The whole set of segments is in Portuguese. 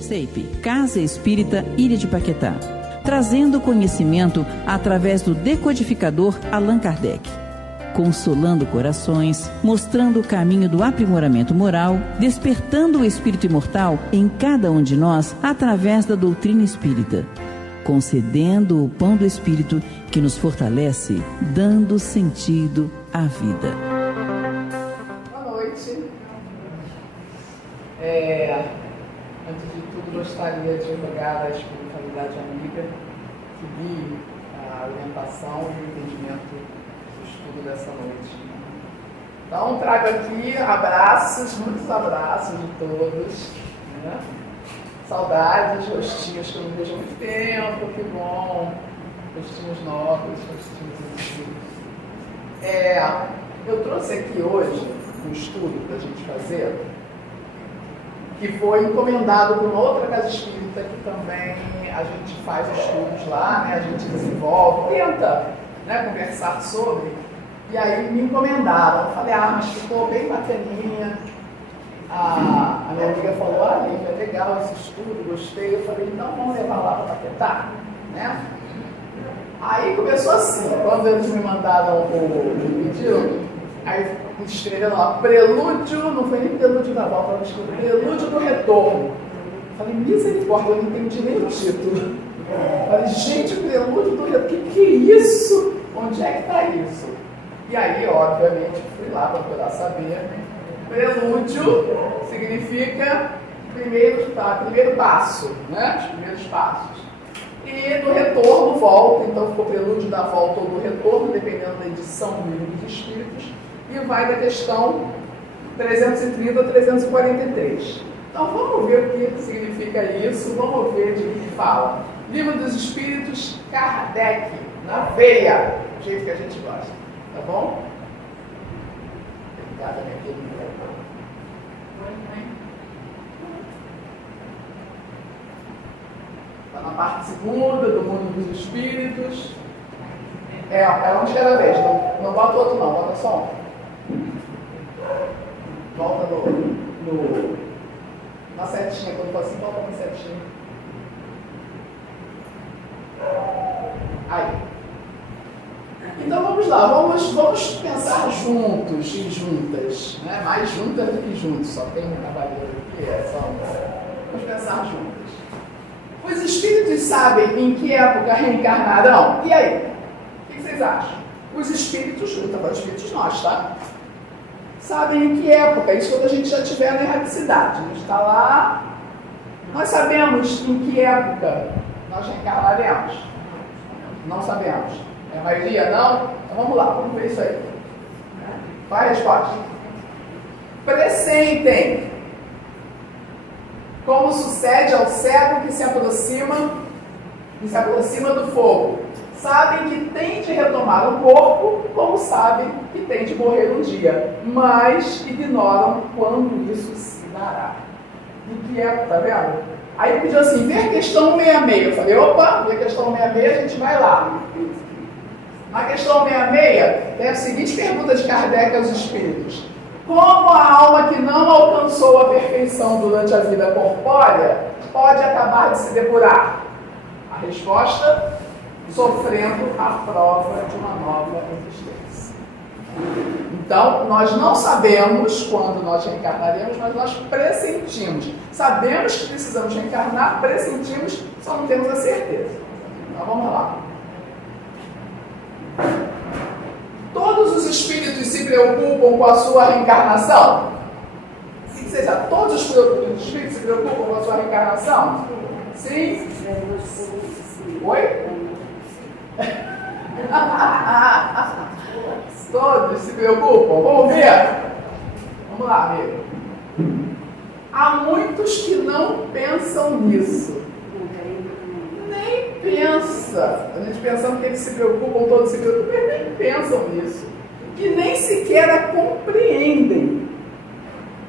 CEIP, Casa Espírita Ilha de Paquetá, trazendo conhecimento através do decodificador Allan Kardec, consolando corações, mostrando o caminho do aprimoramento moral, despertando o espírito imortal em cada um de nós através da doutrina espírita, concedendo o pão do espírito que nos fortalece, dando sentido à vida. Boa noite. Antes de tudo, gostaria de rogar à espiritualidade amiga seguir a orientação e o entendimento do estudo dessa noite. Então, trago aqui abraços, muitos abraços de todos, né? Saudades, rostinhos que eu não vejo há muito tempo, que bom, rostinhos novos, rostinhos antigos. Eu trouxe aqui hoje um estudo para a gente fazer, que foi encomendado por uma outra casa espírita que também a gente faz estudos lá, né? A gente desenvolve, tenta, né, conversar sobre, e aí me encomendaram. Eu falei, mas ficou bem bacaninha. A minha amiga falou, Lívia, é legal esse estudo, gostei. Eu falei, então vamos levar lá para Paquetá, né? Aí começou assim, quando eles me mandaram o pedido, aí escreveram lá, prelúdio, não foi nem prelúdio da volta, ela escreveu prelúdio do retorno. Eu falei, misericórdia, eu não entendi nem o título. Eu falei, gente, prelúdio do retorno, que é isso? Onde é que está isso? E aí, obviamente, fui lá para procurar saber. Prelúdio significa primeiro passo, né? Os primeiros passos. E do retorno, volta, então ficou prelúdio da volta ou do retorno, dependendo da edição do Livro dos Espíritos, e vai da questão 330 a 343. Então vamos ver o que significa isso, vamos ver de que fala. Livro dos Espíritos, Kardec, na veia, do jeito que a gente gosta, tá bom? Obrigada, minha querida. Está na parte segunda do Mundo dos Espíritos. Um de cada vez, não bota o outro não, bota só um. Volta na setinha, quando for assim, volta na setinha. Aí. Então vamos lá, vamos pensar juntos e juntas, né? Mais juntas do que juntos, só tem um cavaleiro aqui, vamos pensar juntas. Os espíritos sabem em que época reencarnarão? E aí? O que vocês acham? Os espíritos, eu estou falando espíritos nós, tá? Sabem em que época? Isso quando a gente já estiver na erraticidade. A gente está lá. Nós sabemos em que época nós reencarnaremos? Não sabemos. A maioria não? Então vamos lá, vamos ver isso aí. Qual é a resposta? Pressentem. Como sucede ao cego que se aproxima do fogo. Sabem que tem de retomar o corpo, como sabem que tem de morrer um dia, mas ignoram quando isso se dará. Em que época, tá vendo? Aí pediu assim, ver a questão 66. Eu falei, opa, ver a questão 66, a gente vai lá. Na questão 66, tem a seguinte pergunta de Kardec aos espíritos. Como a alma que não alcançou a perfeição durante a vida corpórea pode acabar de se depurar? A resposta, sofrendo a prova de uma nova existência. Então, nós não sabemos quando nós reencarnaremos, mas nós pressentimos. Sabemos que precisamos reencarnar, pressentimos, só não temos a certeza. Então, vamos lá. Todos os espíritos se preocupam com a sua reencarnação? O que vocês acham? Todos os espíritos se preocupam com a sua reencarnação? Sim? Oi? Todos se preocupam? Vamos ver? Vamos lá, amigo. Há muitos que não pensam nisso. Nem pensa. A gente pensando que eles se preocupam, todos se preocupam, eles nem pensam nisso. E nem sequer a compreendem.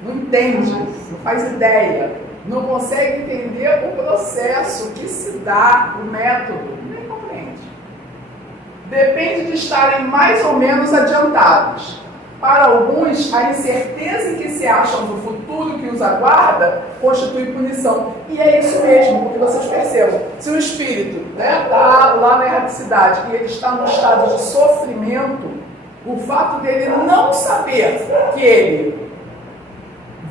Não entende, não faz ideia. Não consegue entender o processo que se dá, o método. Nem compreende. Depende de estarem mais ou menos adiantados. Para alguns, a incerteza em que se acham do futuro que os aguarda constitui punição. E é isso mesmo, porque vocês percebam. Se o espírito está lá na erraticidade e ele está num estado de sofrimento, o fato dele não saber que ele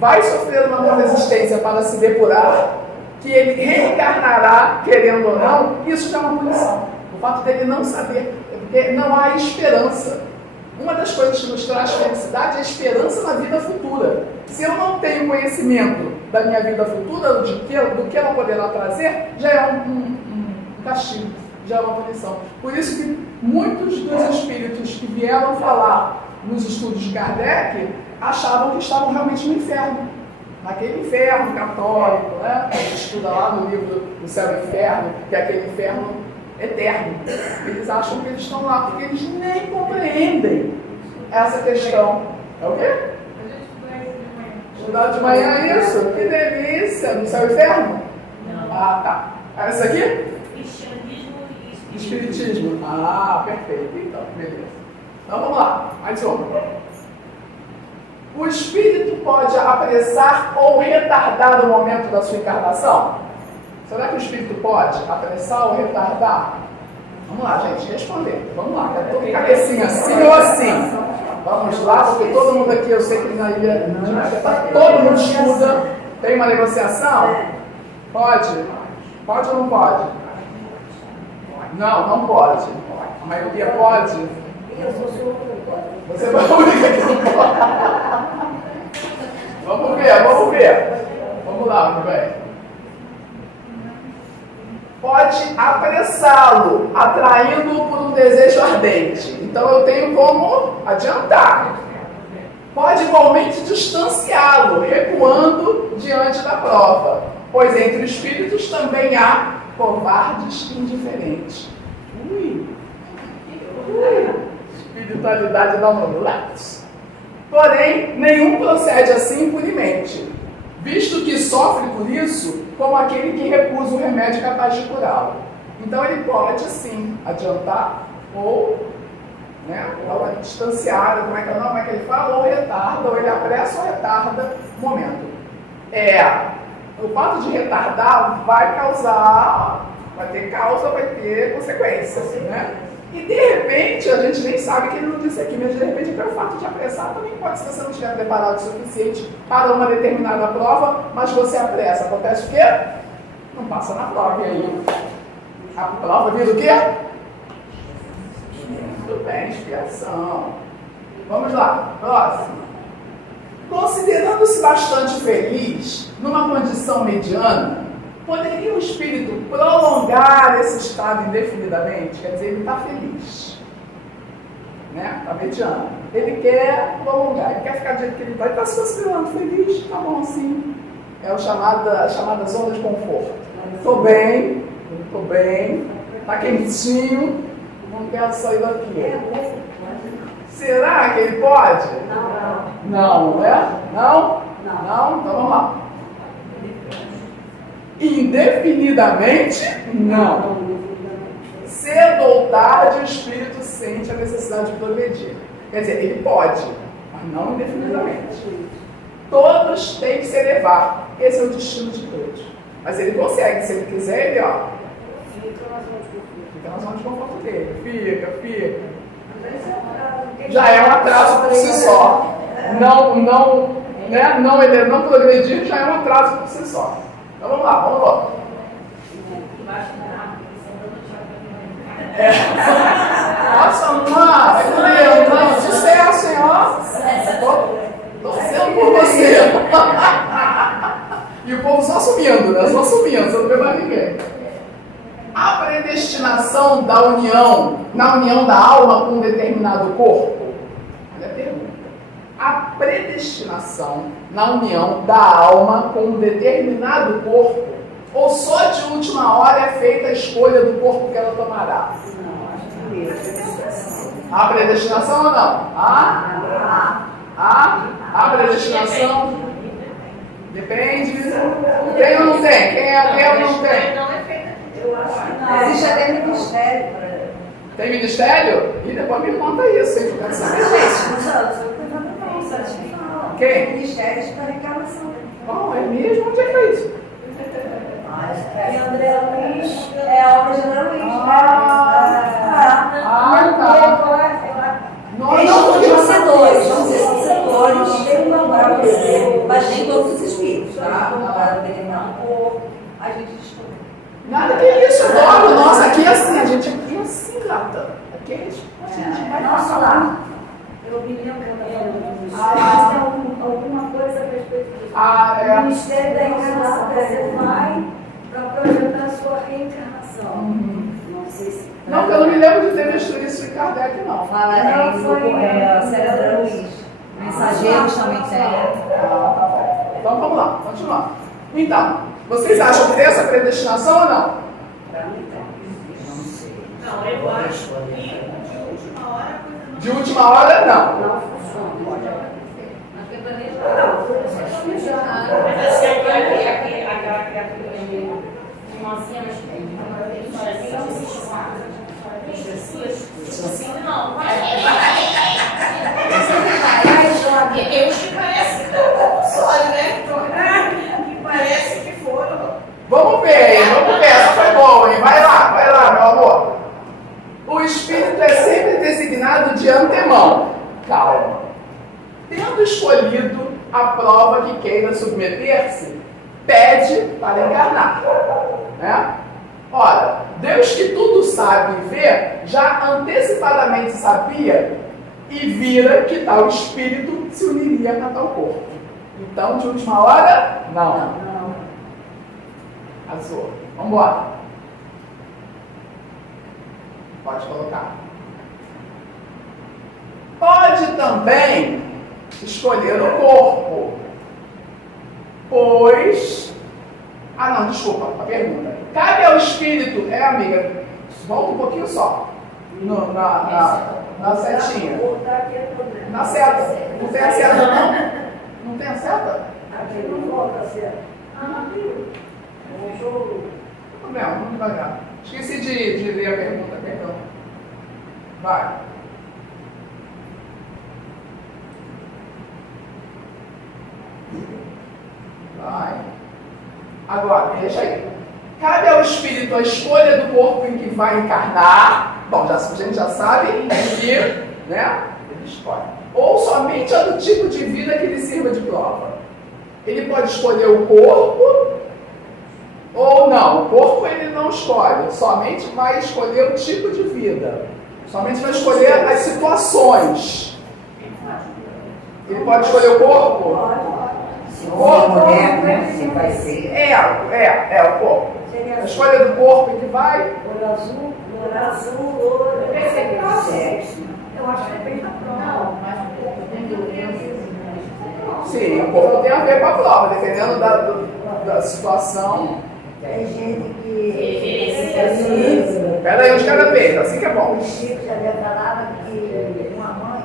vai sofrer uma nova existência para se depurar, que ele reencarnará, querendo ou não, isso já é uma punição. O fato dele não saber, porque não há esperança. Uma das coisas que nos traz felicidade é a esperança na vida futura. Se eu não tenho conhecimento da minha vida futura, do que ela poderá trazer, já é um castigo, já é uma punição. Por isso que muitos dos espíritos que vieram falar nos estudos de Kardec achavam que estavam realmente no inferno. Naquele inferno católico, né? A gente estuda lá no livro do Céu e Inferno, que é aquele inferno eterno. Eles acham que eles estão lá, porque eles nem compreendem essa questão. É o quê? Estudar de manhã, isso? Que delícia! No Céu e Inferno? Não. Ah, tá. É isso aqui? Cristianismo e Espiritismo. Ah, perfeito. Então, beleza. Então vamos lá. Mais uma. O espírito pode apressar ou retardar o momento da sua encarnação? Será que o espírito pode apressar ou retardar? Vamos lá, gente, responder. Vamos lá, quero todo cabecinha assim ou assim. Vamos lá, porque todo mundo aqui, eu sei que na ilha de Maquetá, todo mundo estuda. Tem uma negociação? Pode? Pode ou não pode? Não, não pode. A maioria pode? Você vai única que não pode. Vamos ver, vamos ver. Vamos lá, meu bem. Pode apressá-lo, atraindo-o por um desejo ardente. Então eu tenho como adiantar. Pode igualmente distanciá-lo, recuando diante da prova. Pois entre os espíritos também há covardes indiferentes. Espiritualidade não ambulante. Porém, nenhum procede assim impunemente, visto que sofre por isso como aquele que recusa o remédio capaz de curá-lo. Então ele pode sim adiantar ou, ou distanciar, como é que ele fala, ou retarda, ou ele apressa ou retarda o momento. O fato de retardar vai ter causa, vai ter consequências, né? E de repente, a gente nem sabe que ele não disse aqui, mas de repente, pelo fato de apressar, também pode ser que você não estiver preparado o suficiente para uma determinada prova, mas você apressa. Acontece o quê? Não passa na prova. E aí? A prova vira o quê? Tudo bem, expiação. Vamos lá, próximo. Considerando-se bastante feliz, numa condição mediana, poderia o espírito prolongar esse estado indefinidamente? Quer dizer, ele está feliz, está mediano. Ele quer prolongar, ele quer ficar do jeito que ele está. Ele está se considerando feliz, está bom assim. É a chamada zona de conforto. Estou bem, está quentinho, não quero sair daqui. Será que ele pode? Não, né? Não? Então vamos lá. Indefinidamente, não. Cedo ou tarde, o espírito sente a necessidade de progredir. Quer dizer, ele pode, mas não indefinidamente. Todos têm que se elevar. Esse é o destino de todos. Mas ele consegue, se ele quiser, ele fica na zona de conforto dele. Fica. Já é um atraso por si só. Ele não progredir já é um atraso por si só. Então vamos lá. Nossa, mãe, sucesso, hein, ó. Torcendo por você. E o povo só sumindo, né? Só sumindo, você não vê mais ninguém. A predestinação da união, na união da alma com um determinado corpo? Olha a pergunta. A predestinação na união da alma com um determinado corpo, ou só de última hora é feita a escolha do corpo que ela tomará? Não, acho que a predestinação ou não? A predestinação? Depende. Tem ou não tem? Quem é ou não tem? Não é feita. Eu acho que não. Existe até ministério. Tem ministério? E depois me conta isso, hein? Gente, Quem? Ministérios para reclamação. Bom, é mesmo? Onde é que é isso? E André Luiz é a obra de André Luiz. São setores, são setores, mas nem todos os espíritos, tá? Para determinar um corpo, a gente estuda. Nada que isso, adoro. Nossa, aqui é assim, a gente aqui é assim, gata. Aqui a gente vai Nossa, passar. lá. Eu me lembro que eu estava falando disso. Mas tem alguma coisa a respeito disso. O Ministério da Encarnação, você vai para projetar a sua reencarnação. Não sei se. Não, porque eu não me lembro de ter visto isso em Kardec, não. Fala, a Célia Luiz. Mensageiros também tem. Tá bom. Então vamos lá, continuar. Então, vocês acham que tem essa predestinação ou não? Para mim tem. Não sei. Não, eu acho que de última hora a coisa não. De última hora, não. Não funciona. Pode acontecer. Mas que planejar. Mas assim, aquela criatura de irmãzinha, mas tem história assim, não existe uma. Assim, não, vai. Eu que parece que console, né? Que parece que foram. Vamos ver. Essa foi boa, hein? Vai lá, meu amor. O espírito é sempre designado de antemão. Calma. Tendo escolhido a prova que queira submeter-se, pede para encarnar. Né? Ora, Deus que tudo sabe e vê, já antecipadamente sabia e vira que tal espírito se uniria a tal corpo. Então, de última hora, não. Azul. Vamos embora. Pode colocar. Pode também escolher o corpo, pois... Ah, não, desculpa, a pergunta. Cabe ao espírito... amiga, volta um pouquinho só. Na setinha. Na seta. Não tem a seta, não? Não tem a seta? Aqui não volta a seta. Tudo bem, vamos devagar. Esqueci de ler a pergunta, perdão. Vai. Vai. Agora, deixa aí. Cabe ao espírito a escolha do corpo em que vai encarnar. Bom, a gente já sabe que, né? Ele escolhe. Ou somente a do tipo de vida que lhe sirva de prova. Ele pode escolher o corpo ou não. O corpo ele não escolhe. Somente vai escolher o tipo de vida. Somente vai escolher as situações. Ele pode escolher o corpo? Se for mulher, né? Se vai ser. É o corpo. A escolha do corpo que vai. Olho azul, louro. Eu acho que depende da prova. Sim, o corpo tem a ver com a prova, dependendo da situação. Tem gente que. Pera aí, um de cada vez, assim que é bom. O Chico já havia falado que uma mãe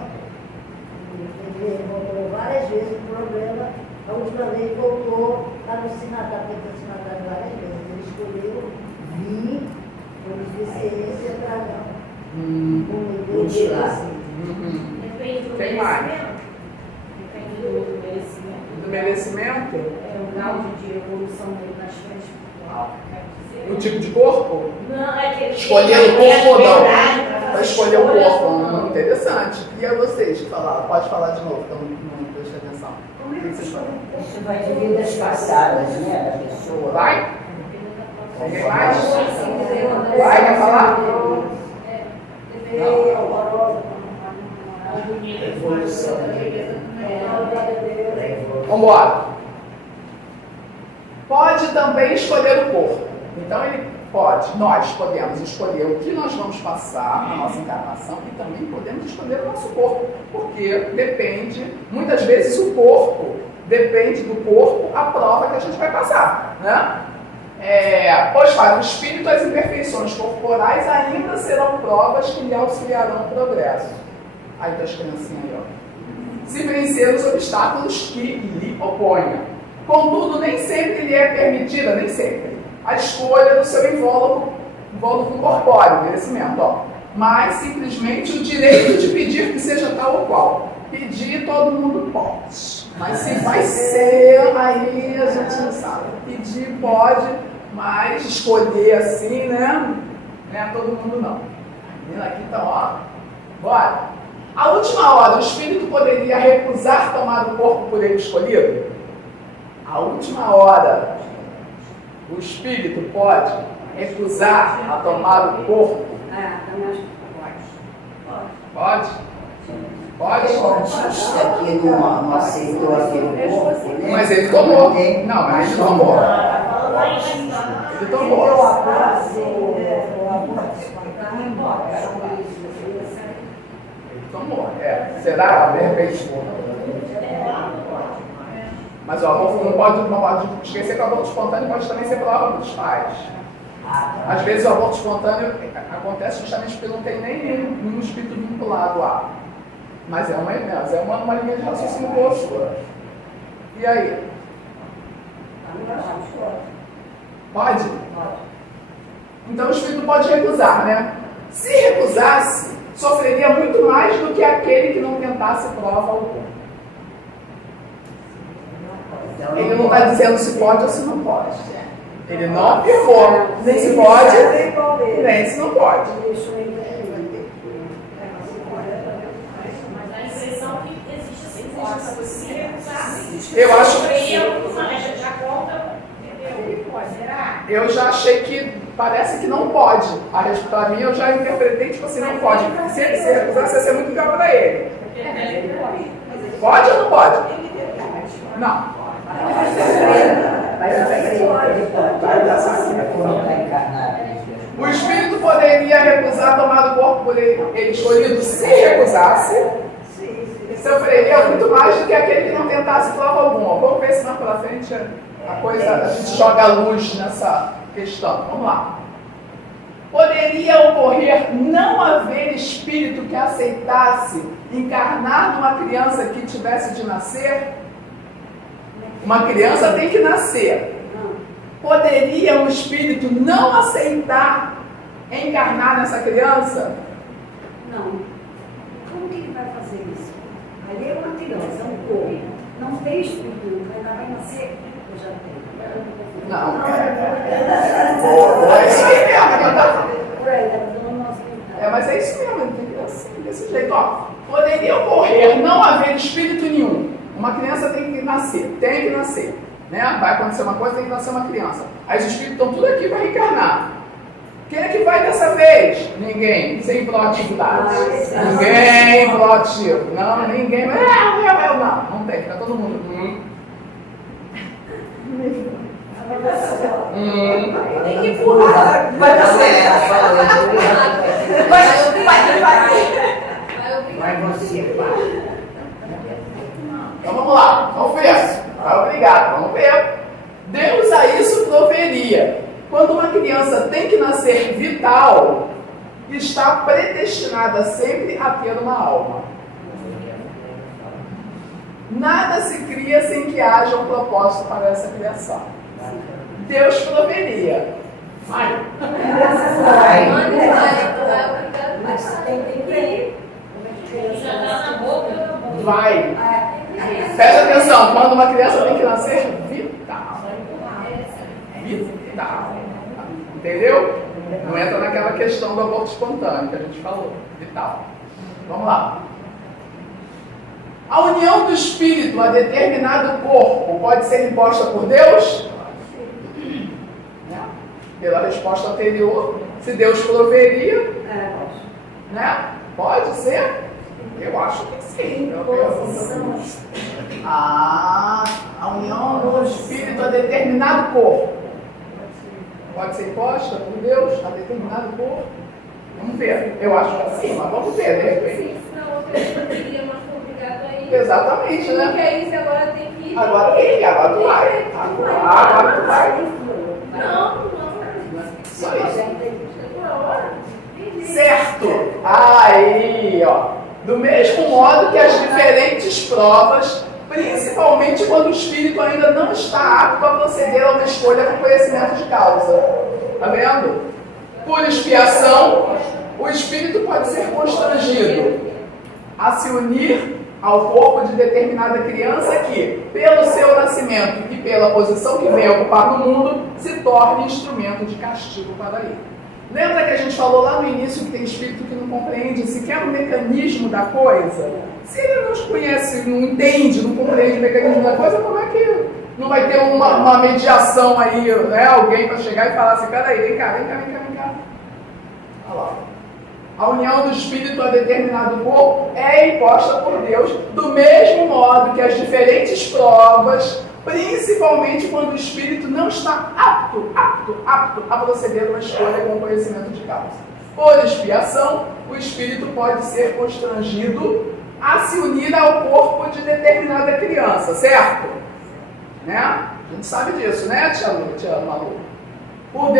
voltou várias vezes o problema. A última vez voltou para o sinatário, teve o sinatário várias vezes. Ele escolheu vir com deficiência para não Mutilar. Depende do Tem mais. merecimento. Depende do merecimento. Do merecimento? É o grau de evolução dele na esfera espiritual, quer dizer. O tipo de corpo? Não, é que ele Escolher o tem a corpo ou não? liberdade para Vai fazer escolher o escolhas corpo. ou não. Interessante. E a vocês que falaram? Pode falar de novo, então não presta atenção. O que vocês falam? Isso vai de vidas passadas, né? Da pessoa. Vai? Ninguém mais? Vai, quer falar? Evolução. Vamos embora. Pode também escolher o corpo. Então ele pode, nós podemos escolher o que nós vamos passar na nossa encarnação e também podemos escolher o nosso corpo, porque depende, muitas vezes o corpo, depende do corpo a prova que a gente vai passar, né? Pois para o espírito as imperfeições corporais ainda serão provas que lhe auxiliarão no progresso. Aí está as criancinhas aí, ó. Se vencer os obstáculos que lhe oponham. Contudo, nem sempre lhe é permitida, nem sempre, a escolha do seu invólucro corpóreo, merecimento, ó. Mas simplesmente o direito de pedir que seja tal ou qual. Pedir todo mundo pode. Mas se vai ser, aí a gente não sabe. Pedir pode, mas escolher assim, né? Não é todo mundo não. Menina aqui então, ó. Bora. A última hora, o espírito poderia recusar tomar o corpo por ele escolhido? A última hora, o espírito pode recusar a tomar o corpo? Também acho que Pode? Pode? Isso aqui não aceitou aquele corpo, né? Mas ele tomou. Não, mas ele tomou. Ele tomou. Ele tomou. Será? De repente. Mas o aborto não pode esquecer que o aborto espontâneo pode também ser prova dos pais. Às vezes o aborto espontâneo acontece justamente porque não tem nem nenhum espírito vinculado lá. Mas é uma linha de raciocínio boa. E aí? Pode? Então o espírito pode recusar, né? Se recusasse, sofreria muito mais do que aquele que não tentasse prova alguma. Ele não está dizendo se pode ou se não pode. Ele não afirmou nem se pode, nem se não pode. Mas a inserção que existe assim, pode se recusar. Eu acho que já conta. Será? Eu já achei que parece que não pode. Para mim, eu já interpretei tipo assim, não pode. Se ele se recusasse, ia ser muito legal para ele. Pode ou não pode? Não. O espírito poderia recusar tomar o corpo por ele escolhido se recusasse. Sofreria muito mais do que aquele que não tentasse prova alguma. Vamos ver se mais pela frente a gente joga a luz nessa questão. Vamos lá. Poderia ocorrer não haver espírito que aceitasse encarnar numa criança que tivesse de nascer? Uma criança tem que nascer. Poderia um espírito não aceitar encarnar nessa criança? Não. Como que ele vai fazer isso? Ali é uma criança, é um corpo. Não tem espírito, ainda vai nascer. Eu já tenho. Não. É isso aí mesmo. Mas é isso mesmo. Tem que assim, desse jeito. Ó, poderia ocorrer não haver espírito nenhum. Uma criança tem que nascer. Né? Vai acontecer uma coisa, tem que nascer uma criança. Aí os espíritos estão tudo aqui para reencarnar. Quem é que vai dessa vez? Ninguém. Sem proatividade. Ninguém proativo. Não, ninguém. Não tem. Fica todo mundo. Tem que empurrar. Vai você, vai. Então vamos lá, vamos ver. Obrigado, vamos ver. Deus a isso proveria. Quando uma criança tem que nascer vital, está predestinada sempre a ter uma alma. Nada se cria sem que haja um propósito para essa criação. Deus proveria. Vai. Mas tem que ir. Já está na boca. Vai. Presta atenção, quando uma criança tem que nascer vital. Vital. Entendeu? Não entra naquela questão do aborto espontâneo que a gente falou. Vital. Vamos lá. A união do espírito a determinado corpo pode ser imposta por Deus? Pela resposta anterior, se Deus proveria, né? Pode ser? Eu acho que sim. A união do espírito a determinado corpo pode ser imposta por Deus a determinado corpo? Vamos ver. Eu acho que sim, mas vamos ver, de repente. Senão outra pessoa teria mais complicado aí. Exatamente, né? Porque é isso, agora tem que ir. Agora tu vai. Agora tu vai. Não. Só isso. Certo. Aí, ó. Do mesmo modo que as diferentes provas, principalmente quando o espírito ainda não está apto a proceder a uma escolha com conhecimento de causa. Tá vendo? Por expiação, o espírito pode ser constrangido a se unir ao corpo de determinada criança que, pelo seu nascimento e pela posição que vem ocupar no mundo, se torne instrumento de castigo para ele. Lembra que a gente falou lá no início que tem espírito que não compreende sequer o mecanismo da coisa? Se ele não conhece, não entende, não compreende o mecanismo da coisa, como é que não vai ter uma mediação aí, né? Alguém para chegar e falar assim, peraí, vem cá. Olha lá. A união do espírito a determinado corpo é imposta por Deus do mesmo modo que as diferentes provas, principalmente quando o espírito não está apto a proceder uma escolha com conhecimento de causa. Por expiação, o espírito pode ser constrangido a se unir ao corpo de determinada criança, certo? Né? A gente sabe disso, né, tia Malu? Por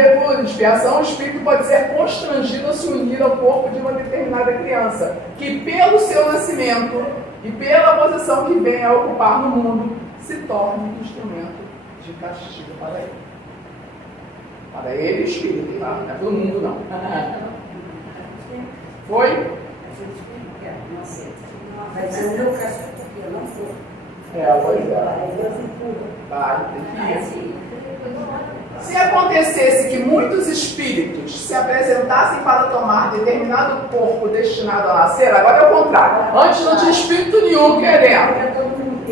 expiação, o espírito pode ser constrangido a se unir ao corpo de uma determinada criança, que pelo seu nascimento e pela posição que vem a ocupar no mundo, se torne instrumento de castigo para ele. Para ele, o espírito, tá? Não é para o mundo, não. Foi? Mas o meu castigo eu não sou. Pois é. Vai, tem que ir. Se acontecesse que muitos espíritos se apresentassem para tomar determinado corpo destinado a nascer, agora é o contrário. Antes não tinha espírito nenhum querendo.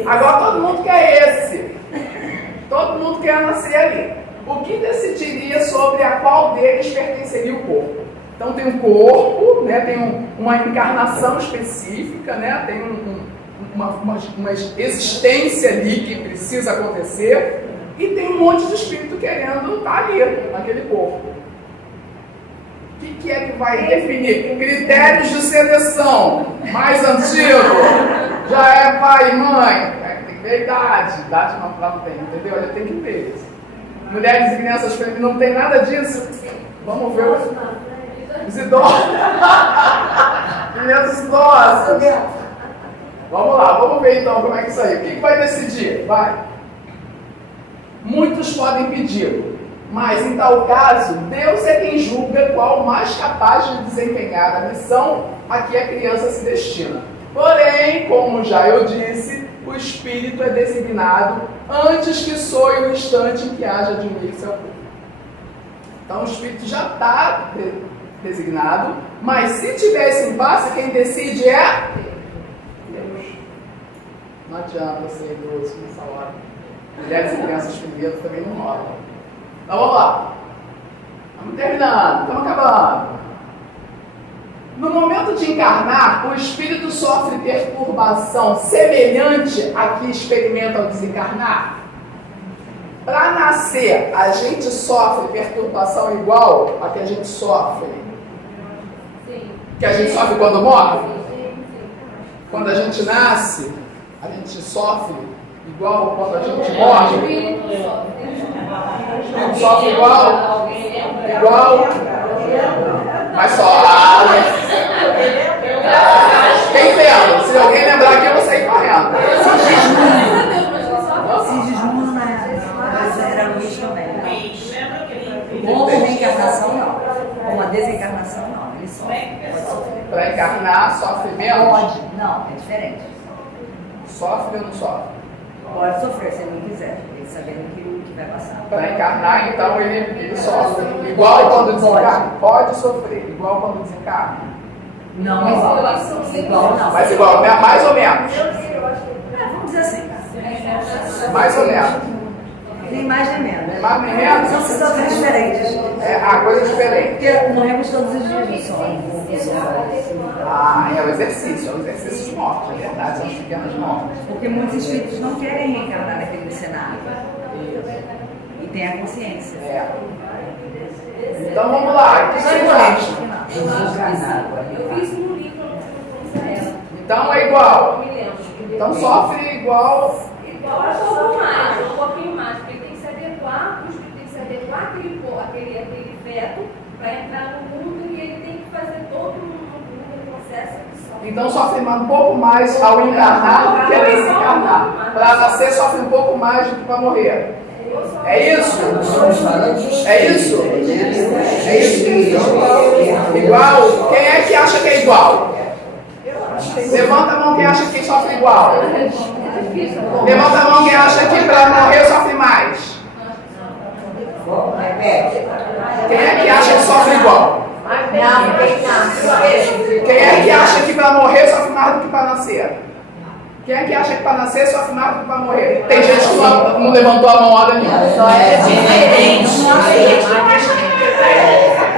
Agora todo mundo quer esse. Todo mundo quer nascer ali. O que decidiria sobre a qual deles pertenceria o corpo? Então tem um corpo, né, tem uma encarnação específica, né, tem uma existência ali que precisa acontecer. E tem um monte de espírito querendo estar ali, naquele corpo. O que é que vai definir? Critérios de seleção. Mais antigo. Já é pai e mãe. Tem que ver a idade. Idade não tem, entendeu? Olha, tem que ver isso. Mulheres e crianças não tem nada disso. Vamos ver os idosos. Crianças idosas. Vamos lá, vamos ver então como é que isso aí. O que vai decidir? Vai. Muitos podem pedi-lo, mas em tal caso, Deus é quem julga qual o mais capaz de desempenhar a missão a que a criança se destina. Porém, como já eu disse, o espírito é designado antes que soe o instante em que haja de unir-se ao corpo. Então o espírito já está designado, mas se tiver esse impasse, quem decide é Deus. Não adianta ser idoso nessa hora. Mulheres e crianças primeiro também não rolam. Então vamos lá. Estamos terminando, estamos acabando. No momento de encarnar, o espírito sofre perturbação semelhante à que experimenta ao desencarnar? Para nascer, a gente sofre perturbação igual a que a gente sofre? Sim. Que a gente sofre quando morre? Sim. Quando a gente nasce, a gente sofre igual quando a gente morre? Não sofre igual? Igual? Mas só. Quem lembra? Se alguém lembrar aqui, eu vou sair correndo. Sigismundo era Luiz também. Com reencarnação, não. Com a desencarnação, não. Ele sofre. Pode sofrer. Para encarnar, sofre menos? Pode. Não, é diferente. Sofre ou não sofre? Pode sofrer se ele não quiser, ele sabendo o que vai passar. Para encarnar, então ele sofre. Igual quando desencarna? Pode sofrer. Igual quando desencarna? Não, igual não. Mas igual, mais ou menos? Vamos dizer assim. Mais ou menos. Nem mais nem menos. Mais nem menos? São situações diferentes. Coisa diferente. Porque morremos todos os dias de sono. É o exercício de morte, é verdade, são as pequenas mortes. Porque muitos espíritos não querem reencarnar naquele cenário. E tem a consciência. Então vamos lá, o que vocês acham? Eu fiz um livro com ela. Então é igual. Me lembro. Então sofre igual. Igual um pouquinho mais, porque tem que se adequar, o espírito tem que se adequar àquele feto para entrar no mundo e ele tem que fazer todo um processo de sofre. Então sofre um pouco mais ao encarnar do que ao desencarnar. Para nascer sofre um pouco mais do que para morrer. É isso? É isso? É isso? Igual? Quem é que acha que é igual? Levanta a mão quem acha que sofre igual. Levanta a mão quem acha que para morrer sofre mais. Quem é que acha que sofre igual? Quem é que acha que para morrer sofre mais do que para nascer? Quem é que acha que para nascer sofre mais do que para morrer? Tem gente que não levantou a mão hora nenhuma. Só é diferente.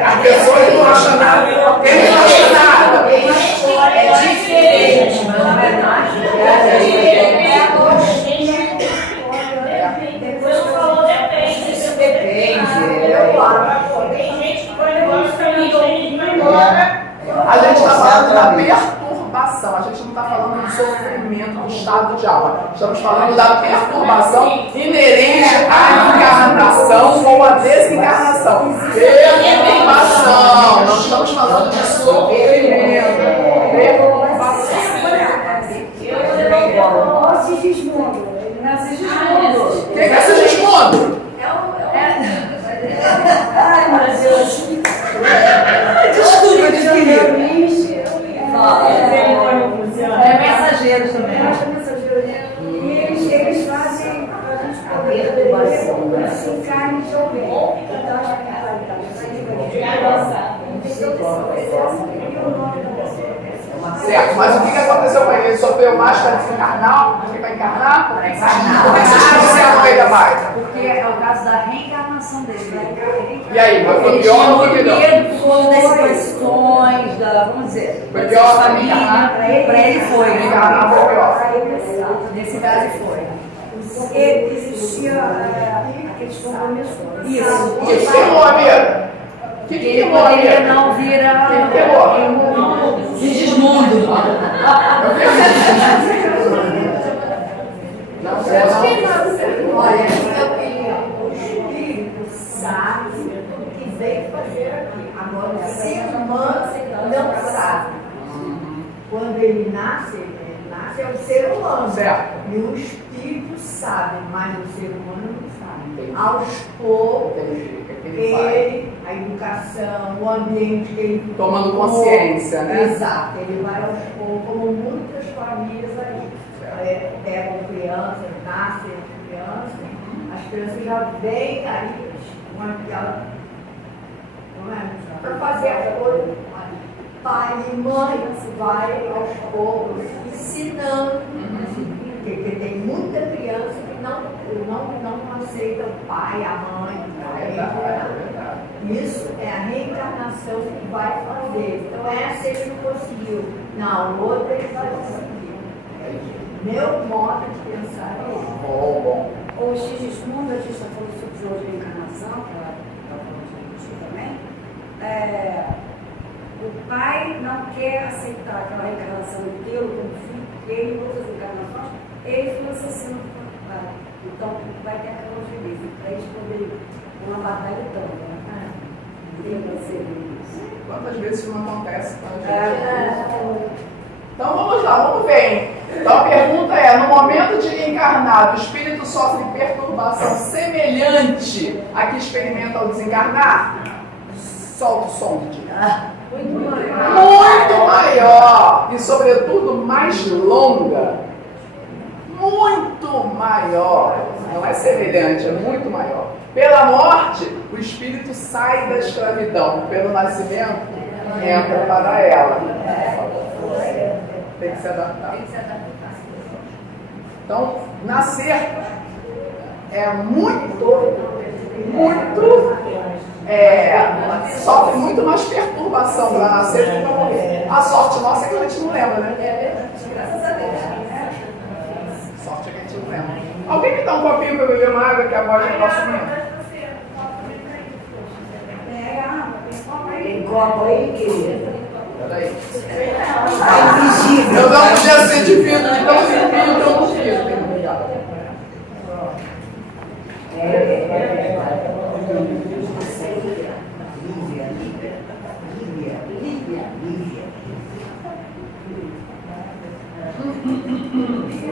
As pessoas não acham nada. Quem não acha nada? É diferente, mas na verdade Depois eu falo depende. isso depende. Tem gente que vai embora. A gente está falando da perturbação, a gente não está falando do sofrimento, do estado de alma. Estamos falando da perturbação inerente à encarnação ou à desencarnação. Perturbação, não estamos falando de sofrimento. Perturbação. Ó, Sigismundo. Ele não é Sigismundo. Quem é Sigismundo? Ai, meu Deus. Desculpa, desquerido. É mensageiro também. E eles fazem a gente poder se encarne de alguém. Então, a gente Certo, mas o que aconteceu com ele? Ele sofreu mais para desencarnar do que para encarnar? Como é que vocês trouxeram ele a mais? porque é o caso da reencarnação dele. E aí, foi pior ou foi melhor? Das questões, vamos dizer, Foi pior para mim? para ele foi. Encarnar foi pior. Nesse caso foi. Porque existia aqueles compromissos. Isso. O que queimou a mira? O que queimou a Poderia mira? não vir a... Quem queimou? Sigismundo. Olha, minha opinião, o espírito sabe o que veio fazer aqui. Agora, o ser humano não sabe. Quando ele nasce é o ser humano. Certo. E o espírito sabe, mas o ser humano não sabe. Aos poucos, ele, a educação, o ambiente que ele Tomando consciência, né? Exato, ele vai aos poucos, como muitas famílias aí. Pegam crianças, nascem crianças, as crianças já vêm aí para fazer a coisa. Pai e mãe vai aos poucos ensinando, porque tem muita criança que não aceita o pai, a mãe. Isso é a reencarnação que vai fazer. Então essa ele não conseguiu. Não, o outro ele vai conseguir. Meu modo de pensar é esse. Bom. O Sigismundo, a gente está falando sobre a reencarnação, que ela está falando sobre também. O pai não quer aceitar aquela reencarnação e tê-lo como filho, porque ele, em outras encarnações, ele foi assassino do pai. Então, vai ter aquela logística, para eles poderem uma batalha toda, né? Quantas vezes isso não acontece com a gente? Então vamos lá, vamos ver. Então a pergunta é, no momento de reencarnar, o espírito sofre perturbação semelhante à que experimenta ao desencarnar? Solta o som, Didi. Muito maior. Muito maior e, sobretudo, mais longa. Muito maior. Não é semelhante, é muito maior. Pela morte, o espírito sai da escravidão. Pelo nascimento, entra para ela. Tem que se adaptar. Então, nascer é sofre muito mais perturbação para nascer do que para morrer. A sorte nossa é que a gente não lembra, né? Graças a Deus. Sorte é que a gente não lembra. Alguém me dá um copinho para eu beber uma água que agora eu posso comer? Tem copo aí, querida? Peraí. Tá invisível. Eu não podia ser de vidro, então limpinho que eu não fiz. Obrigado.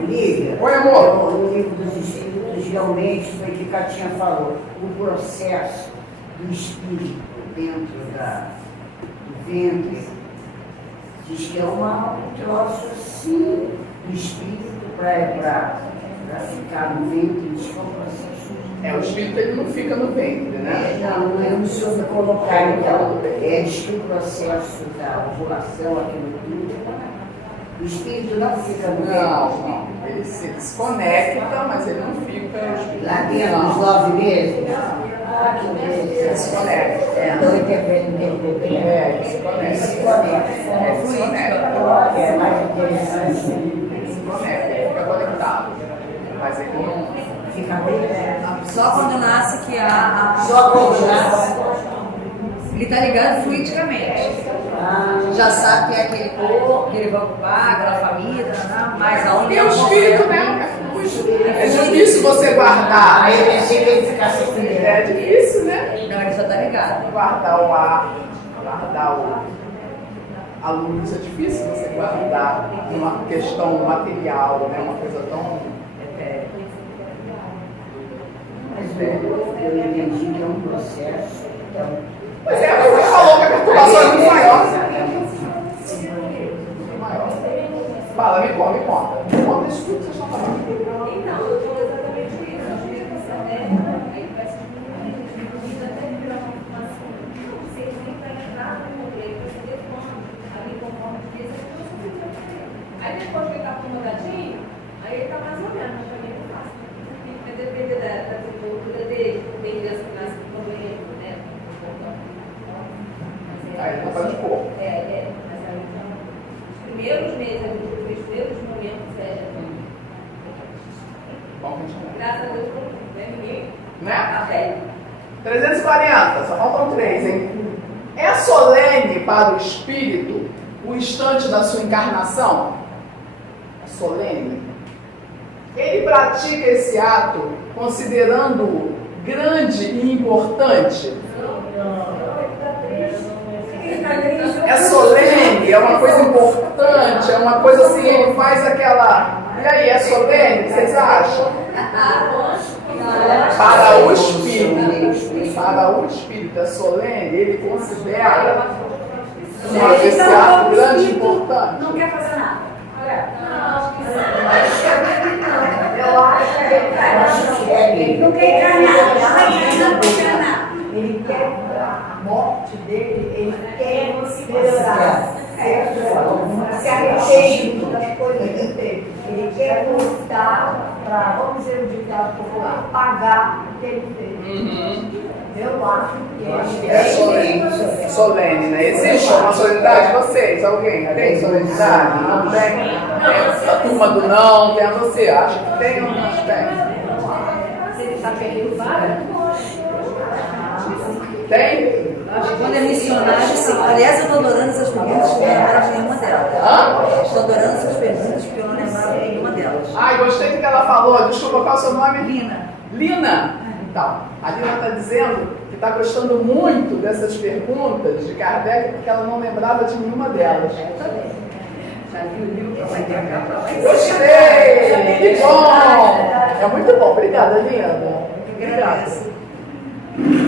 Lívia. Oi, amor. No livro dos Espíritos, realmente foi o que Catinha falou. O processo do espírito dentro do ventre Diz que é um troço assim, do espírito para ficar no ventre, diz que é um processo. O espírito ele não fica no ventre, né? Não, eu não sou de colocar, então, diz que o processo da ovulação, aquilo tudo, o espírito não fica no ventre. Não. Ele se desconecta, mas ele não fica. Lá dentro dos 9 meses? Ah, que beleza. Ele se conecta. Estou interpretando. Ele se conecta. Ele se conecta. Ele se conecta. É mais interessante. Ele se conecta, ele fica conectado. Mas ele não. Fica bem. Só quando nasce que Só quando nasce. ele está ligado fluidicamente. Já sabe que é aquele corpo que ele vai ocupar, aquela família, mas a E o espírito, né? É difícil você guardar. Aí eu pensei que ele ficasse feliz. É difícil, né? Não, ele só está ligado. Guardar o ar, a luz. É difícil você guardar uma questão material, né? Uma coisa tão. Mas eu entendi que é um processo. Pois é, você falou que a perturbação é muito maior. Fala, me conta. Me conta isso tudo que vocês estão falando. Então, eu estou exatamente isso. Eu acho que essa técnica, aí vai se dividindo até virar uma formação. Não sei nem para entrar no modelo, para saber quando, ali conforme de vez, eu sou muito diferente. Aí depois que ele está acomodadinho, aí ele está mais ou menos, mas também não fácil. Vai depender da desenvoltura dele, tem criança que nasce com problema, né? Aí ele está de corpo. Mas aí então, os primeiros meses, os primeiros momentos, Vamos continuar. graças a Deus, não é ninguém. Né? Tá velho. 340, só faltam 3, hein? É solene para o espírito o instante da sua encarnação? É solene? Ele pratica esse ato considerando-o grande e importante? É solene, é uma coisa importante, é uma coisa assim, ele faz aquela. E aí, é solene? Vocês acham? Para o espírito, é solene, ele considera esse ato grande e importante. Não quer fazer nada. Eu acho que Ele não quer encarnar. Não quer encarnar. Ele quer a morte dele, ele quer melhorar. Se arrepende das coisas que teve. Ele quer voltar para, vamos dizer, o ditado popular, pagar o que ele fez. Eu acho que É solene, solene, né? Existe uma solenidade de vocês? Alguém? Tem solenidade? Não tem? Tem a turma do não, tem a você. Acha que tem ou não tem? se ele está perdendo Tem? Quando é missionário, sim. Aliás, eu estou adorando essas perguntas porque eu não lembrava nenhuma delas. Hã? Estou adorando essas perguntas porque eu não lembrava nenhuma delas. Ai, gostei do que ela falou. Desculpa, qual é o seu nome? Lina. Lina. Então, a Lina está dizendo que está gostando muito dessas perguntas de Kardec porque ela não lembrava de nenhuma delas. Já viu o livro para lá e para cá, para lá e Gostei! Que bom! É muito bom. Obrigada, Lina. Obrigada.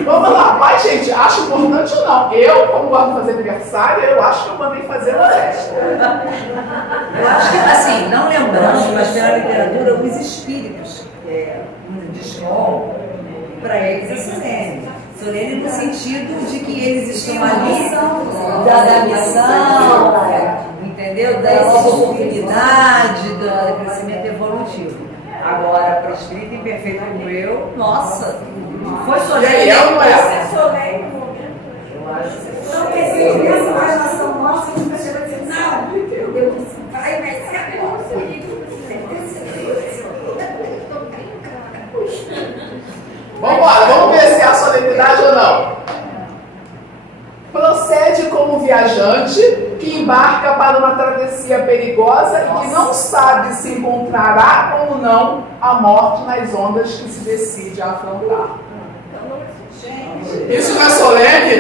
Vamos lá, vai, gente, acho importante ou não? Eu, como gosto de fazer aniversário, eu acho que eu mandei fazer uma festa. Eu acho que, assim, não lembrando, mas pela literatura, os espíritos de escola, para eles é solene. Solene no sentido de que eles estão ali da missão, entendeu? Da oportunidade, do crescimento evolutivo. Agora, para o espírito imperfeito como eu, nossa, foi solene. Não é? É solene no momento. Eu acho que Não precisa dessa relação nossa, não precisa dizer nada. Eu disse, vai, vai ser Vamos embora, vamos ver se há solenidade ou não. Procede como viajante que embarca para uma travessia perigosa e que não sabe se encontrará ou não a morte nas ondas que se decide a afrontar. Isso não é solene?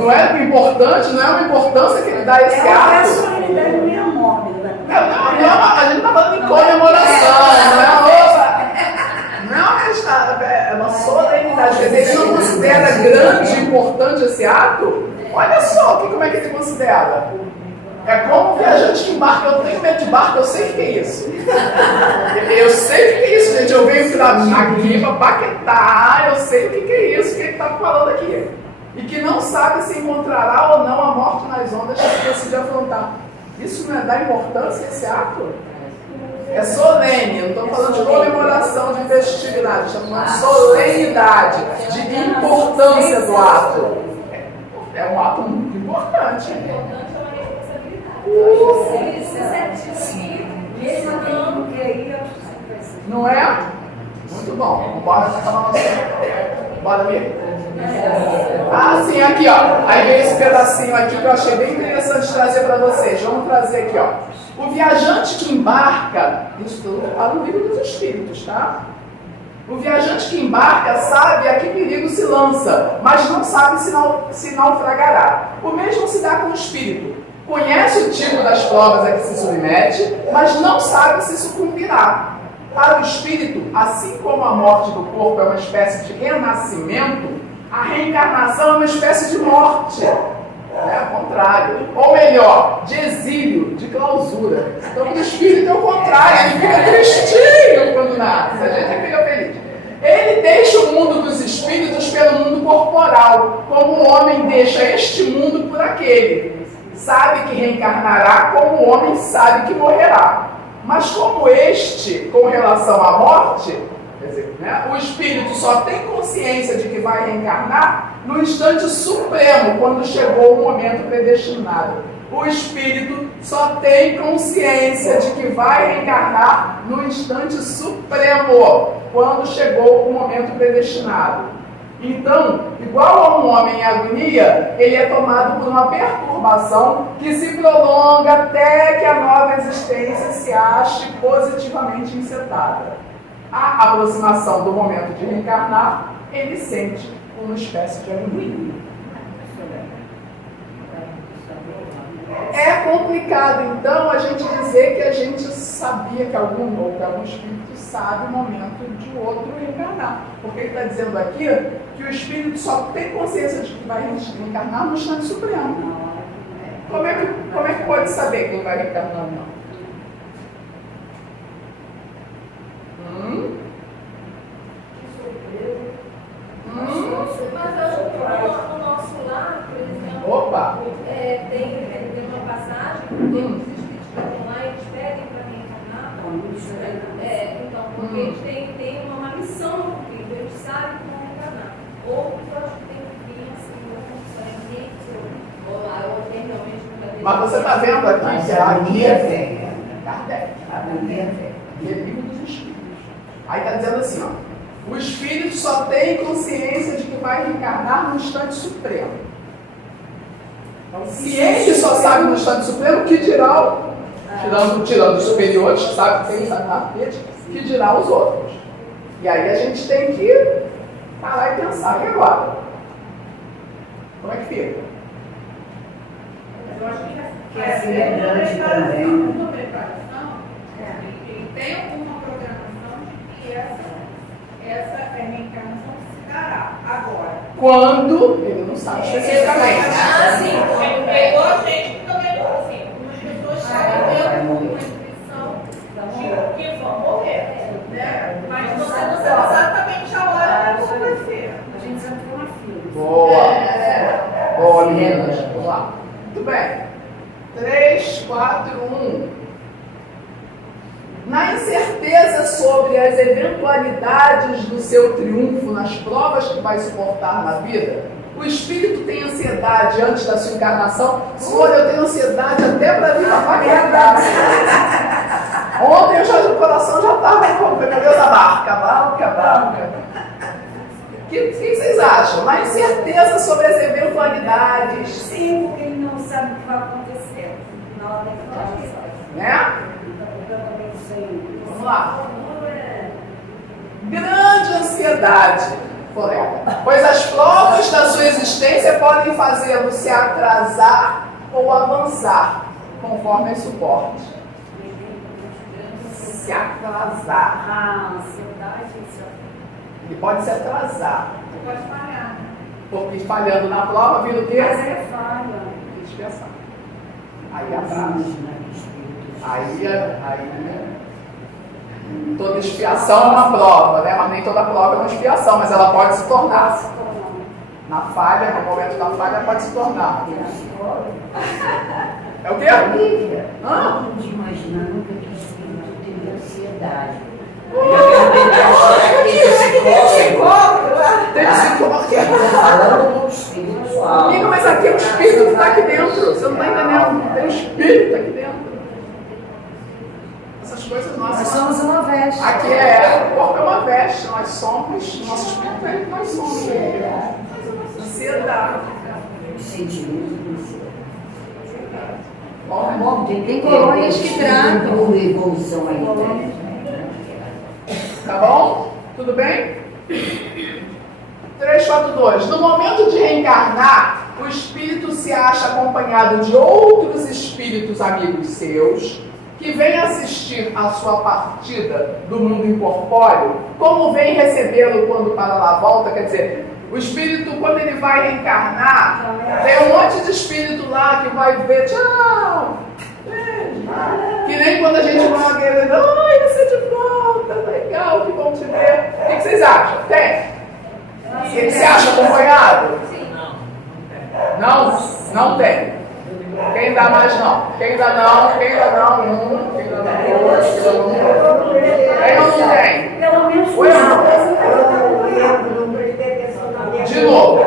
Não é importante? Não é uma importância que ele dá a esse é uma ato? solenidade meio mórbida. A gente não está falando em comemoração, não é uma solenidade. Quer dizer, ele não considera grande e importante esse ato? Olha só, como é que ele considera? É como o viajante que embarca. Eu tenho medo de barco, eu sei o que é isso. Eu sei o que é isso, gente. Eu venho aqui para Paquetá, eu sei o que é isso, o que ele está falando aqui. E que não sabe se encontrará ou não a morte nas ondas que decide afrontar. Isso não é dar importância a esse ato? É solene, não estou falando de comemoração, de festividade, estamos falando de solenidade, de importância do ato. É um ato muito importante. Não é? Muito bom. Bora acabar nosso. Bora ver. Ah, sim, aqui ó. Aí vem esse pedacinho aqui que eu achei bem interessante trazer para vocês. Vamos trazer aqui ó. O viajante que embarca, isso tudo para o livro dos Espíritos, tá? O viajante que embarca sabe a que perigo se lança, mas não sabe se naufragará. O mesmo se dá com o espírito. Conhece o tipo das provas a que se submete, mas não sabe se sucumbirá. Para o espírito, assim como a morte do corpo é uma espécie de renascimento, a reencarnação é uma espécie de morte. É o contrário. Ou melhor, de exílio, de clausura. Então o espírito é o contrário, ele fica tristinho quando nasce. A gente fica feliz. Ele deixa o mundo dos espíritos pelo mundo corporal, como o homem deixa este mundo por aquele. Sabe que reencarnará como o homem sabe que morrerá. Mas como este, com relação à morte, quer dizer, o espírito só tem consciência de que vai reencarnar no instante supremo, quando chegou o momento predestinado. O espírito só tem consciência de que vai reencarnar no instante supremo, quando chegou o momento predestinado. Então, igual a um homem em agonia, ele é tomado por uma perturbação que se prolonga até que a nova existência se ache positivamente encetada. A aproximação do momento de reencarnar, ele sente uma espécie de agonia. É complicado, então, a gente dizer que a gente sabia que algum espírito sabe o momento de outro reencarnar. Porque ele está dizendo aqui que o espírito só tem consciência de que vai reencarnar no instante supremo. Como é que pode saber quem vai reencarnar ou não? Mas no nosso lar, por exemplo, Opa! Tem uma passagem, tem os espíritos que estão lá e eles pedem para reencarnar. Então, porque eles têm uma missão no cumprir, eles sabem que vão reencarnar. Ou pode ter criança, ou eternamente. Mas você está vendo aqui que a guia vem, Kardec, a guia vem, e é livro dos espíritos. Aí está dizendo assim, ó. O espírito só tem consciência de que vai reencarnar no instante supremo. Então, se ele só sabe no instante supremo, que dirá, tirando os superiores, que sabe que tem na frente, que dirá os outros. E aí a gente tem que parar e pensar, e agora? Como é que fica? Eu acho que assim é grande também. Uma preparação, e tem alguma programação de que essa reencarnação se dará agora. Quando? Ele não sabe especificamente. Sim, pegou a gente também, assim, algumas pessoas sabem com uma intuição de que vão morrer, né? Mas você não sabe exatamente a hora que isso vai ser. A gente sempre tem uma fila. Boa! Boa, meninas. Vamos lá. Muito bem. 3, 4, 1. Na incerteza sobre as eventualidades do seu triunfo nas provas que vai suportar na vida, o espírito tem ansiedade antes da sua encarnação. Senhor, eu tenho ansiedade até para vir para Paquetá. Ontem o coração já estava, meu Deus, a barca. O que vocês acham? Na incerteza sobre as eventualidades. Sim, porque ele não sabe o que vai acontecer na hora da encarnação. Né? Vamos lá. É. Grande ansiedade, colega. Pois as provas da sua existência podem fazê-lo se atrasar ou avançar, conforme as suporte. Se atrasar. A ansiedade, Ele pode se atrasar. Você pode falhar, né? Porque falhando na prova, vindo o quê? mas é falha. Dispensar. Aí abraça. Aí toda expiação é uma prova, né? Mas nem toda prova é uma expiação, mas ela pode se tornar. Na falha, no momento da falha, pode se tornar. É o quê? Não pude imaginar nunca que o espírito teria ansiedade. Tem psicólogo. Falando do espiritual. Amigo, mas aqui é o espírito que está aqui dentro. Você não está entendendo? Tem um espírito aqui dentro. Essas coisas nossas. Nós somos uma veste. Aqui o corpo é uma veste. Nós somos, nosso espírito é que nós somos. Ansiedade. Sentimento de ansiedade. Bom, Tem colônias que tratam. Uma evolução aí, né? tá bom? Tudo bem? 342. No momento de reencarnar, o espírito se acha acompanhado de outros espíritos amigos seus que vêm assistir à sua partida do mundo incorpóreo, como vem recebê-lo quando para lá volta. Quer dizer, o espírito, quando ele vai reencarnar, tem um monte de espírito lá que vai ver, tchau, beijo. Que nem quando a gente vai, ele, ai, você de volta, legal, que bom te ver. O que vocês acham? Tem? Ele se acha acompanhado? Não? Não tem. Quem dá mais não? Quem dá não? Quem dá não? Quem dá não? Tem ou não tem? Pelo menos Foi ou não? De novo,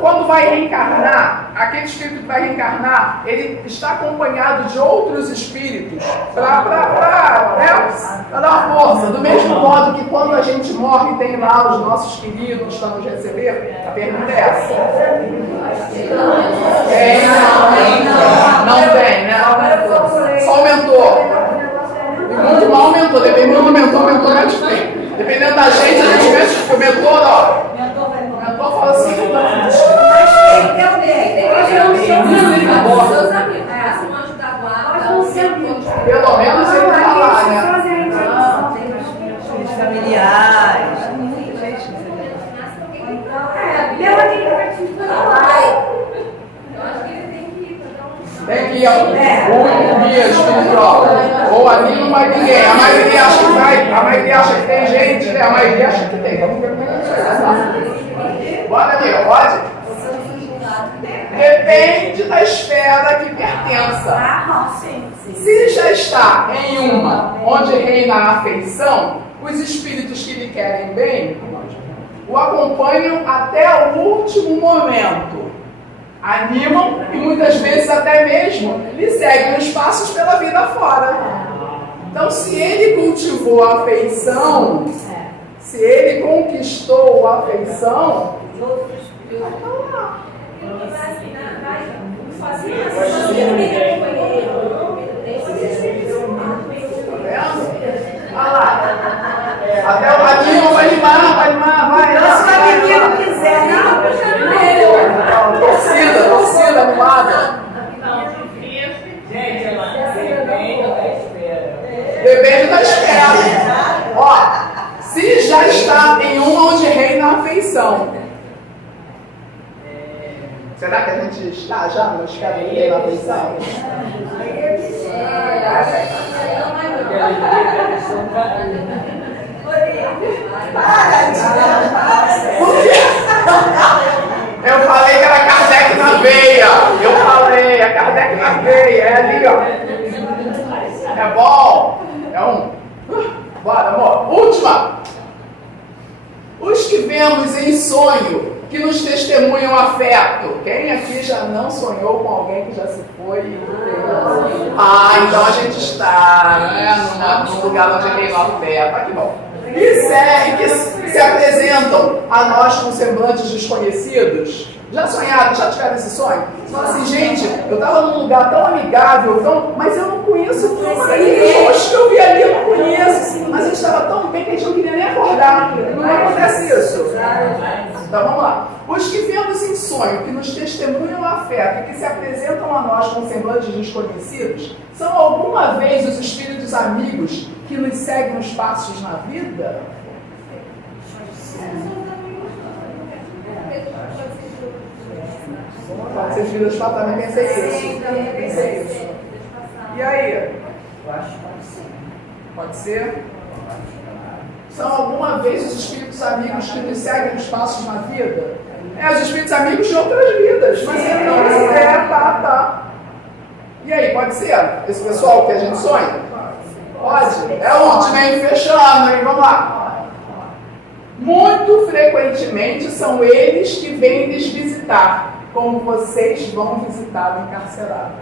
quando vai reencarnar, aquele espírito que vai reencarnar, ele está acompanhado de outros espíritos para dar uma força. Do mesmo modo que quando a gente morre tem lá os nossos queridos para nos receber, a pergunta é essa. Não tem, né? Só aumentou. E muito mal aumentou. Dependendo do mentor é diferente. Dependendo da gente, a gente vê o mentor, ó. O mentor fala assim, Seus amigos, um anjo da guarda, pelo menos ele está lá, né? Familiares, muita gente. Tem que ir um guia espiritual. Ou ali não vai ninguém. A maioria acha que vai. A maioria acha que tem gente, né? A maioria acha que tem. Vamos ver como é que é isso. Bora, amiga, pode? Depende da esfera que pertença. Se já está em uma onde reina a afeição, os espíritos que lhe querem bem o acompanham até o último momento. Animam e muitas vezes até mesmo lhe seguem os passos pela vida fora. Então, se ele cultivou a afeição, se ele conquistou a afeição, vai estar lá. Olha lá. Até o anima, vai animar, vai. Se o menino quiser, não. Torcida animada. Depende da espera. Ó, se já está em uma onde reina a afeição. Será que a gente está já no esfera onde reina a afeição? Por quê? Eu falei que era Kardec na veia. Eu falei, é Kardec na veia. É ali, ó. É bom. É um. Bora, amor. Última. Os que vemos em sonho, que nos testemunham afeto. Quem aqui já não sonhou com alguém que já se foi? Então a gente está, né, num lugar onde reina o afeto. Ah, que bom. Que se apresentam a nós com semblantes desconhecidos. Já sonharam? Já tiveram esse sonho? Você fala assim, gente, eu estava num lugar tão amigável, mas eu não conheço nenhuma daqueles rostos que eu vi ali, eu não conheço. Mas a gente estava tão bem que a gente não queria nem acordar. Não acontece isso. Então vamos lá. Os que vemos em sonho, que nos testemunham afeto e que se apresentam a nós com semblantes desconhecidos, são alguma vez os espíritos amigos que nos seguem os passos na vida? Pode Esses vidas passadas, também pensei isso. Pensei isso. E aí? Eu acho que pode ser. Pode ser? São alguma vez os espíritos amigos que nos seguem nos passos na vida? Os espíritos amigos de outras vidas. Mas então, tá. E aí, pode ser? Esse pessoal que a gente sonha? Pode? É o último, hein? Fechando, hein? Vamos lá. Muito frequentemente são eles que vêm nos visitar, como vocês vão visitar o encarcerado.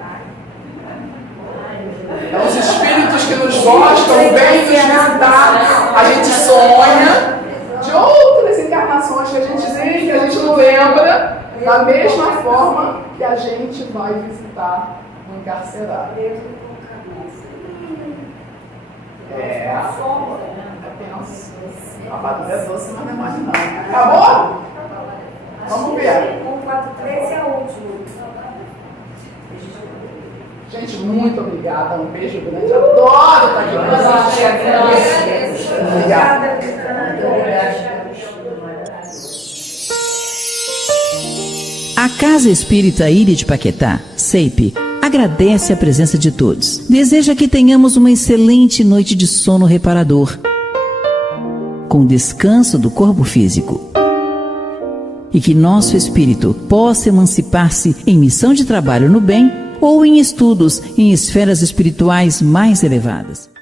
Então, os espíritos que nos gostam vêm nos visitar, a gente sonha de outras encarnações que a gente tem, que a gente não lembra, da mesma forma que a gente vai visitar o encarcerado. É tenso. A padura é doce, mas não é mais não. Acabou? Vamos ver. 143 é o último. Gente, muito obrigada. Um beijo grande. Eu adoro estar aqui com vocês. Obrigada. A Casa Espírita Ilha de Paquetá, CEIP, agradece a presença de todos. Deseja que tenhamos uma excelente noite de sono reparador, com descanso do corpo físico. E que nosso espírito possa emancipar-se em missão de trabalho no bem ou em estudos em esferas espirituais mais elevadas.